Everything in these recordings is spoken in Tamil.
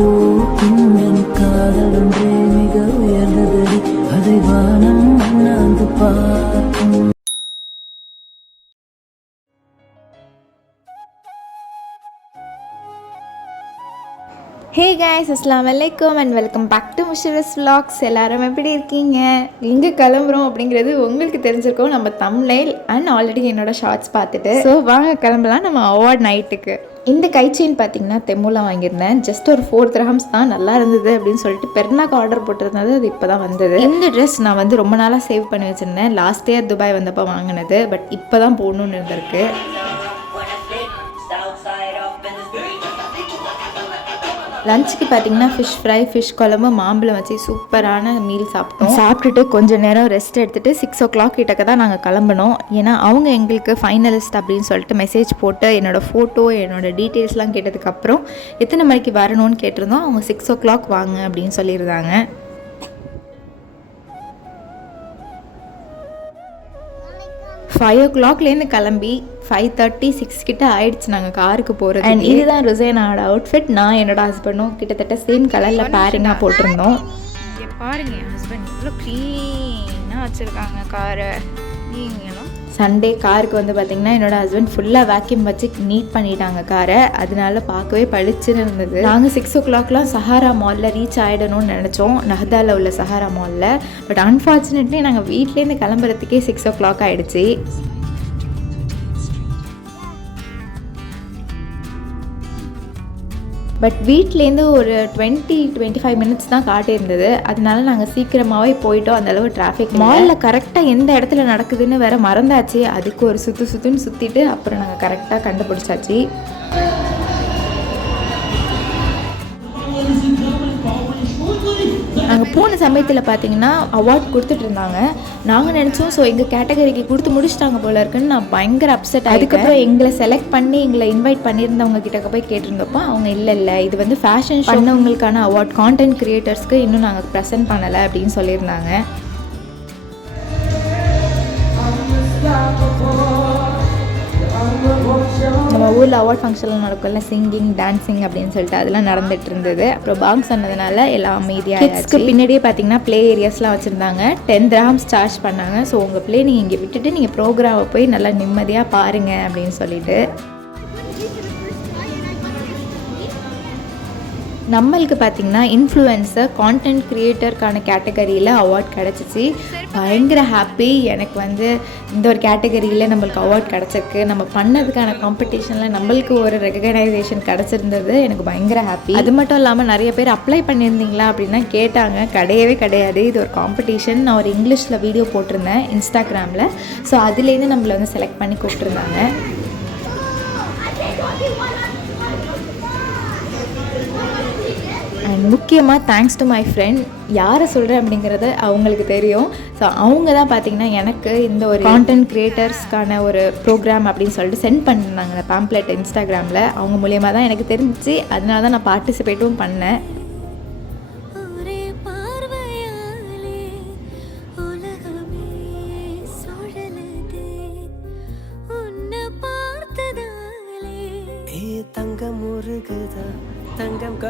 என் காதல் ஒன்றே மிக உயர்ந்ததடி, அதை வானம் அண்ணாந்து பார்க்கும். ஹே கைஸ், அஸ்ஸலாமு அலைக்கும் and welcome back to Musharas vlogs. எல்லாரும் எப்படி இருக்கீங்க? எங்கே கிளம்புறோம் அப்படிங்கிறது உங்களுக்கு தெரிஞ்சிருக்கோம் நம்ம தம்ப்நெயில் அண்ட் ஆல்ரெடி என்னோட ஷார்ட்ஸ் பார்த்துட்டு. ஸோ வாங்க கிளம்பலாம் நம்ம அவார்ட் நைட்டுக்கு. இந்த கை செயின் பார்த்தீங்கன்னா தெம்முலாம் வாங்கியிருந்தேன். ஜஸ்ட் ஒரு 4 dirhams தான், நல்லா இருந்தது அப்படின்னு சொல்லிட்டு பெருநாக்கு ஆர்டர் போட்டிருந்தது. அது இப்போ தான் வந்தது. இந்த ட்ரெஸ் நான் வந்து ரொம்ப நாளாக சேவ் பண்ணி வச்சுருந்தேன். லாஸ்ட் இயர் துபாய் வந்தப்போ வாங்கினது. பட் இப்போ தான் போடணுன்னு இருந்திருக்கு. லஞ்சுக்கு பார்த்தீங்கன்னா ஃபிஷ் ஃப்ரை, ஃபிஷ் குழம்பு, மாம்பழம் வச்சு சூப்பரான மீல் சாப்பிட்டோம். சாப்பிட்டுட்டு கொஞ்சம் நேரம் ரெஸ்ட் எடுத்துகிட்டு 6 o'clock கிட்டக்க தான் நாங்கள் கிளம்பணும். ஏன்னா அவங்க எங்களுக்கு ஃபைனலிஸ்ட் அப்படின்னு சொல்லிட்டு மெசேஜ் போட்டு என்னோடய ஃபோட்டோ என்னோடய டீட்டெயில்ஸ்லாம் கேட்டதுக்கப்புறம் எத்தனை மணிக்கு வரணும்னு கேட்டிருந்தோம். அவங்க 6 o'clock வாங்க அப்படின்னு சொல்லியிருந்தாங்க. 5 o'clockலேருந்து கிளம்பி 5:30, 6 கிட்ட ஆயிடுச்சு நாங்கள் காருக்கு போகிறது. அண்ட் இதுதான் ருசேனாவோட அவுட்ஃபிட். நான் என்னோட ஹஸ்பண்டும் கிட்டத்தட்ட சேம் கலரில் பேரிங்காக போட்டிருந்தோம். இங்கே பாருங்க, என் ஹஸ்பண்ட் இவ்வளோ க்ளீனாக வச்சுருக்காங்க காரை. நீங்களும் சண்டே காருக்கு வந்து பார்த்திங்கன்னா என்னோட ஹஸ்பண்ட் ஃபுல்லாக வேக்யூம் வச்சு நீட் பண்ணிட்டாங்க காரை. அதனால பார்க்கவே பளிச்சுன்னு இருந்தது. நாங்கள் 6 o'clockலாம் சஹாரா மாலில் ரீச் ஆகிடணும்னு நினச்சோம், நஹ்தாவில் உள்ள சஹாரா மாலில். பட் அன்ஃபார்ச்சுனேட்லி நாங்கள் வீட்லேருந்து கிளம்புறதுக்கே 6 o'clock ஆகிடுச்சு. பட் வீட்லேருந்து ஒரு 20-25 minutes தான் காட்டியிருந்தது. அதனால நாங்கள் சீக்கிரமாகவே போயிட்டோம். அந்தளவு டிராஃபிக். மாலில் கரெக்டாக எந்த இடத்துல நடக்குதுன்னு வேறு மறந்தாச்சு. அதுக்கு ஒரு சுற்றுன்னு சுற்றிட்டு அப்புறம் நாங்கள் கரெக்டாக கண்டுபிடிச்சாச்சு. நாங்கள் போன சமயத்தில் பார்த்தீங்கன்னா அவார்ட் கொடுத்துட்டு இருந்தாங்க. நாங்கள் நினச்சோம் ஸோ எங்கள் கேட்டகரிக்கு கொடுத்து முடிச்சிட்டாங்க போல இருக்குன்னு நான் பயங்கர அப்செட். அதுக்கப்புறம் எங்களை செலக்ட் பண்ணி எங்களை இன்வைட் பண்ணியிருந்தவங்க கிட்ட போய் கேட்டிருந்தப்போ அவங்க இல்லை இது வந்து ஃபேஷன் பண்ணவங்களுக்கான அவார்ட், கான்டென்ட் கிரியேட்டர்ஸ்க்கு இன்னும் நாங்கள் ப்ரெசென்ட் பண்ணலை அப்படின்னு சொல்லியிருந்தாங்க. நம்ம ஊரில் அவார்ட் ஃபங்க்ஷன்லாம் நடக்கும்ல, சிங்கிங், டான்ஸிங் அப்படின்னு சொல்லிட்டு அதெல்லாம் நடந்துட்டு இருந்தது. அப்புறம் பாங் சொன்னதுனால எல்லாம் அமைதியாக. கிட்ஸ்க்கு பின்னாடியே பார்த்தீங்கன்னா ப்ளே ஏரியாஸ்லாம் வச்சுருந்தாங்க. 10 dirhams சார்ஜ் பண்ணாங்க. ஸோ உங்கள் ப்ளே நீங்கள் இங்கே விட்டுட்டு நீங்கள் ப்ரோக்ராமை போய் நல்லா நிம்மதியாக பாருங்கள் அப்படின்னு சொல்லிட்டு. நம்மளுக்கு பார்த்திங்கன்னா இன்ஃப்ளூயன்சர், கான்டென்ட் க்ரியேட்டருக்கான கேட்டகரியில் அவார்ட் கிடச்சிச்சு. பயங்கர ஹாப்பி. எனக்கு வந்து இந்த ஒரு கேட்டகரியில் நம்மளுக்கு அவார்ட் கிடச்சிருக்கு. நம்ம பண்ணதுக்கான காம்படிஷனில் நம்மளுக்கு ஒரு ரெகனைசேஷன் கிடச்சிருந்தது. எனக்கு பயங்கர ஹாப்பி. அது மட்டும் இல்லாமல் நிறைய பேர் அப்ளை பண்ணியிருந்தீங்களா அப்படின்னா கேட்டாங்க. கிடையாது, இது ஒரு காம்படிஷன். நான் ஒரு இங்கிலீஷில் வீடியோ போட்டிருந்தேன் இன்ஸ்டாகிராமில். ஸோ அதுலேருந்து நம்மளை வந்து செலக்ட் பண்ணி கூப்பிட்டுருந்தாங்க. அண்ட் முக்கியமாக தேங்க்ஸ் டு மை ஃப்ரெண்ட். யாரை சொல்கிறேன் அப்படிங்கிறது அவங்களுக்கு தெரியும். ஸோ அவங்க தான் பார்த்திங்கன்னா எனக்கு இந்த ஒரு கான்டென்ட் க்ரியேட்டர்ஸ்க்கான ஒரு ப்ரோக்ராம் அப்படின்னு சொல்லிட்டு சென்ட் பண்ணியிருந்தாங்க அந்த பேம்ப்ளெட் இன்ஸ்டாகிராமில். அவங்க மூலியமாக தான் எனக்கு தெரிஞ்சிச்சு. அதனால தான் நான் பார்ட்டிசிபேட்டும் பண்ணேன்.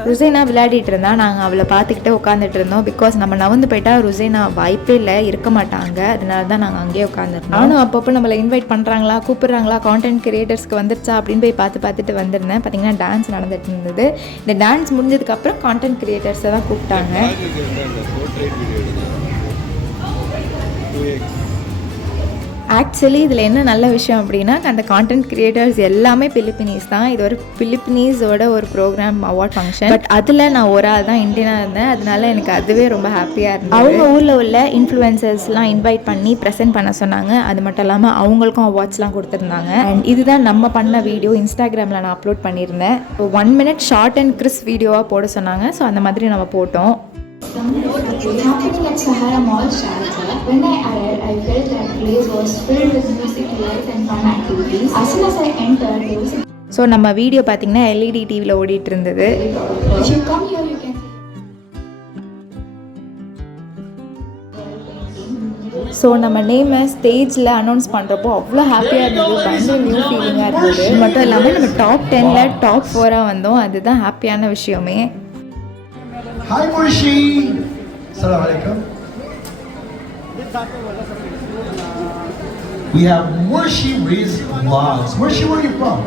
ருசேனா விளையாடிட்டு இருந்தா. நாங்கள் அவளை பார்த்துக்கிட்டே உட்காந்துட்டு இருந்தோம். பிகாஸ் நம்ம நவந்து போயிட்டா ருசேனா வாய்ப்பே இல்லை, இருக்க மாட்டாங்க. அதனால தான் நாங்கள் அங்கேயே உட்காந்துருந்தோம். நானும் அப்பப்போ நம்மளை இன்வைட் பண்ணுறாங்களா, கூப்பிட்றாங்களா, கான்டென்ட் கிரியேட்டர்ஸ்க்கு வந்துருச்சா அப்படின்னு போய் பார்த்துட்டு வந்திருந்தேன். பார்த்தீங்கன்னா டான்ஸ் நடந்துட்டு இருந்தது. இந்த டான்ஸ் முடிஞ்சதுக்கப்புறம் கான்டென்ட் கிரியேட்டர்ஸை தான் கூப்பிட்டாங்க. ஆக்சுவலி இதில் என்ன நல்ல விஷயம் அப்படின்னா அந்த கான்டென்ட் கிரியேட்டர்ஸ் எல்லாமே பிலிப்பினீஸ் தான். இது ஒரு பிலிப்பினீஸோட ஒரு ப்ரோக்ராம் அவார்ட் ஃபங்க்ஷன். பட் அதில் நான் ஒரு ஆள் தான் இந்தியனாக இருந்தேன். அதனால எனக்கு அதுவே ரொம்ப ஹாப்பியாக இருந்தது. அவங்க ஊரில் உள்ள இன்ஃப்ளூயன்சர்ஸ்லாம் இன்வைட் பண்ணி ப்ரெசென்ட் பண்ண சொன்னாங்க. அது மட்டும் இல்லாமல் அவங்களுக்கும் அவார்ட்ஸ்லாம் கொடுத்துருந்தாங்க. அண்ட் இதுதான் நம்ம பண்ண வீடியோ. இன்ஸ்டாகிராமில் நான் அப்லோட் பண்ணியிருந்தேன். 1 minute ஷார்ட் அண்ட் கிறிஸ்ப் வீடியோவாக போட சொன்னாங்க. ஸோ அந்த மாதிரி நம்ம போட்டோம். Happening at Sahara Mall, Sharjah. When I arrived, I felt that place was filled with music, lights and fun activities. As soon as I entered, there was so நம்ம வீடியோ பார்த்திங்கன்னா LED டிவியில் ஓடிட்டு இருந்தது. If you come here, you can. So நம்ம நேமை ஸ்டேஜில் அனௌன்ஸ் பண்ணுறப்போ அவ்வளோ ஹாப்பியாக இருந்தது. பயங்கர நியூ ஃபீலிங்காக இருந்தது. இது மட்டும் இல்லாமல் நம்ம டாப் 10ல் டாப் 4 வந்தோம். அதுதான் ஹாப்பியான விஷயமே. Hi, Murshi. Assalamu alaikum. We have Murshi Riz Vlogs. Murshi, where are you from?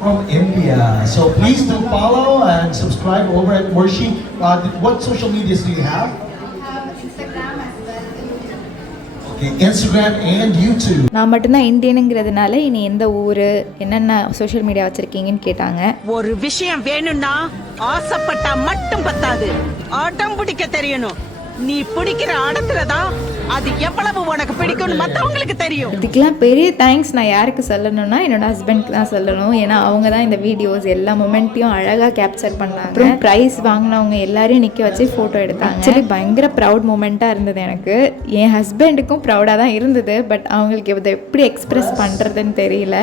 From India. So please do follow and subscribe over at Murshi. What social medias do you have? Okay, Instagram and YouTube. நான் மட்டும்தான் இந்தியனுங்கிறதுனால இனி எந்த ஊர் என்னென்ன சோஷியல் மீடியா வச்சுருக்கீங்கன்னு கேட்டாங்க. ஒரு விஷயம் வேணும்னா ஆசைப்பட்டா மட்டும் பத்தாது, ஆட்டம் பிடிக்க தெரியணும். நீ பிடிக்கிற ஆடத்துலதான் அது எவ்வளவு உனக்கு பிடிக்கும்னு மற்றவங்களுக்கு தெரியும். இதுக்கெல்லாம் பெரிய தேங்க்ஸ் நான் யாருக்கு சொல்லணும்னா என்னோட ஹஸ்பண்ட்க்கு தான் சொல்லணும். ஏன்னா அவங்க தான் இந்த வீடியோஸ் எல்லா மொமெண்ட்டையும் அழகாக கேப்சர் பண்ணாங்க. அப்புறம் ப்ரைஸ் வாங்கினவங்க எல்லாரையும் நிற்க வச்சு ஃபோட்டோ எடுத்தாங்க. ஆக்சுவலி பயங்கர ப்ரௌட் மூமெண்ட்டாக இருந்தது எனக்கு. என் ஹஸ்பண்டுக்கும் ப்ரௌடாக தான் இருந்தது. பட் அவங்களுக்கு இதை எப்படி எக்ஸ்பிரஸ் பண்ணுறதுன்னு தெரியல.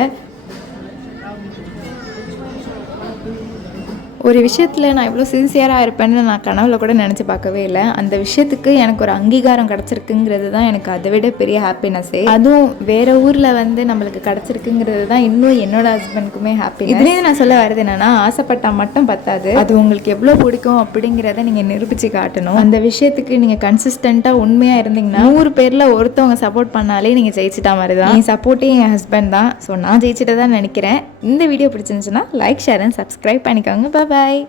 ஒரு விஷயத்தில் நான் இவ்வளோ சின்சியராக இருப்பேன்னு நான் கனவுல கூட நினச்சி பார்க்கவே இல்லை. அந்த விஷயத்துக்கு எனக்கு ஒரு அங்கீகாரம் கிடச்சிருக்குங்கிறது தான் எனக்கு அதை விட பெரிய ஹாப்பினஸ்ஸே. அதுவும் வேறு ஊரில் வந்து நம்மளுக்கு கிடச்சிருக்குங்கிறது தான் இன்னும் என்னோட ஹஸ்பண்டுக்குமே ஹாப்பி. இதுலேயே நான் சொல்ல வரது என்னென்னா, ஆசைப்பட்டால் மட்டும் பத்தாது, அது உங்களுக்கு எவ்வளோ பிடிக்கும் அப்படிங்கிறத நீங்கள் நிரூபித்து காட்டணும். அந்த விஷயத்துக்கு நீங்கள் கன்சிஸ்டண்ட்டாக உண்மையாக இருந்தீங்கன்னா 100 பேரில் ஒருத்தவங்க சப்போர்ட் பண்ணாலே நீங்கள் ஜெயிச்சிட்டா மாதிரி தான். என் சப்போர்ட்டே என் ஹஸ்பண்ட் தான். ஸோ நான் ஜெயிச்சிட்டு தான் நினைக்கிறேன். இந்த வீடியோ பிடிச்சிருந்துச்சுன்னா லைக், ஷேர் அண்ட் சப்ஸ்கிரைப் பண்ணிக்கோங்க. பாய்.